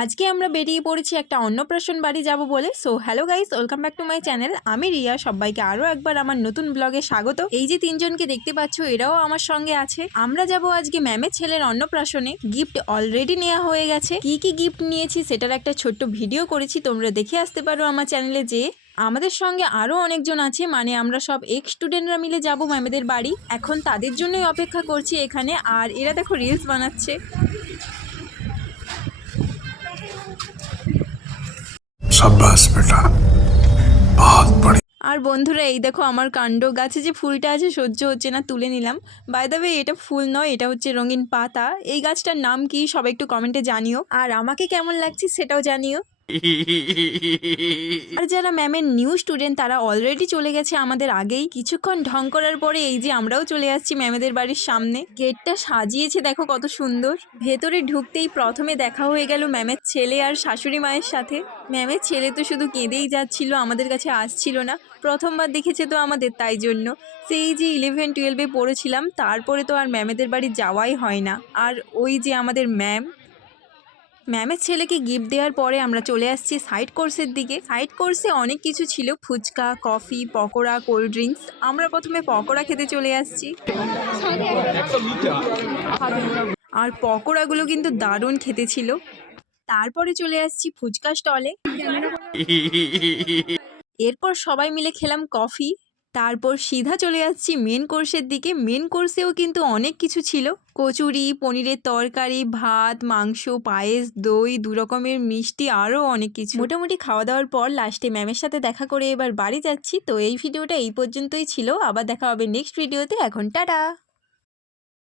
আজকে আমরা বেরিয়ে পড়েছি একটা অন্নপ্রাশন বাড়ি যাব বলে। So hello guys, welcome back to my channel. আমি রিয়া, সবাইকে আরও একবার আমার নতুন ব্লগে স্বাগত। এই যে তিনজনকে দেখতে পাচ্ছ, এরাও আমার সঙ্গে আছে। আমরা যাব আজকে ম্যামের ছেলের অন্নপ্রাশনে। গিফট অলরেডি নেওয়া হয়ে গেছে। কি কি গিফট নিয়েছি সেটার একটা ছোট্ট ভিডিও করেছি, তোমরা দেখে আসতে পারো আমার চ্যানেলে। যে আমাদের সঙ্গে আরও অনেকজন আছে, মানে আমরা সব এক্স স্টুডেন্টরা মিলে যাব ম্যামেদের বাড়ি। এখন তাদের জন্যই অপেক্ষা করছি এখানে। আর এরা দেখো রিলস বানাচ্ছে। शाबाश बेटा, बहुत बढ़िया। আর বন্ধুরা, এই দেখো আমার কাণ্ড। গাছে যে ফুলটা আছে সহ্য হচ্ছে না, তুলে নিলাম। বাই দ্য ওয়ে, এটা ফুল নয়, এটা হচ্ছে রঙিন পাতা। এই গাছটার নাম কি সবাই একটু কমেন্টে জানিও, আর আমাকে কেমন লাগছে সেটাও জানিও। আর যারা ম্যামের নিউ স্টুডেন্ট তারা অলরেডি চলে গেছে আমাদের আগেই। কিছুক্ষণ ঢং করার পরে এই যে আমরাও চলে আসছি ম্যামেদের বাড়ির সামনে। গেটটা সাজিয়েছে দেখো কত সুন্দর। ভেতরে ঢুকতেই প্রথমে দেখা হয়ে গেল ম্যামের ছেলে আর শাশুড়ি মায়ের সাথে। ম্যামের ছেলে তো শুধু কেঁদেই যাচ্ছিল, আমাদের কাছে আসছিল না। প্রথমবার দেখেছে তো আমাদের, তাই জন্য। সেই যে 11-12-এ পড়েছিলাম, তারপরে তো আর ম্যামেদের বাড়ি যাওয়াই হয় না। আর ওই যে আমাদের ম্যামের ছেলেকে গিফট দেওয়ার পরে আমরা চলে আসছি সাইড কোর্সের দিকে। সাইড কোর্সে অনেক কিছু ছিল, fuchka, coffee, pakora, cold drinks. আমরা প্রথমে পকোড়া খেতে চলে আসছি। আর পকোড়াগুলো কিন্তু দারুণ খেতে ছিল। তারপরে চলে আসছি ফুচকা স্টলে। এরপর সবাই মিলে খেলাম কফি। তারপর সিধা চলে আসছি মেন কোর্সের দিকে। মেন কোর্সেও কিন্তু অনেক কিছু ছিল, কচুরি, পনিরের তরকারি, ভাত, মাংস, পায়েস, দই, 2 রকমের মিষ্টি, আরও অনেক কিছু। মোটামুটি খাওয়া দাওয়ার পর লাস্টে ম্যামের সাথে দেখা করে এবার বাড়ি যাচ্ছি। তো এই ভিডিওটা এই পর্যন্তই ছিল, আবার দেখা হবে নেক্সট ভিডিওতে। এখন টাটা।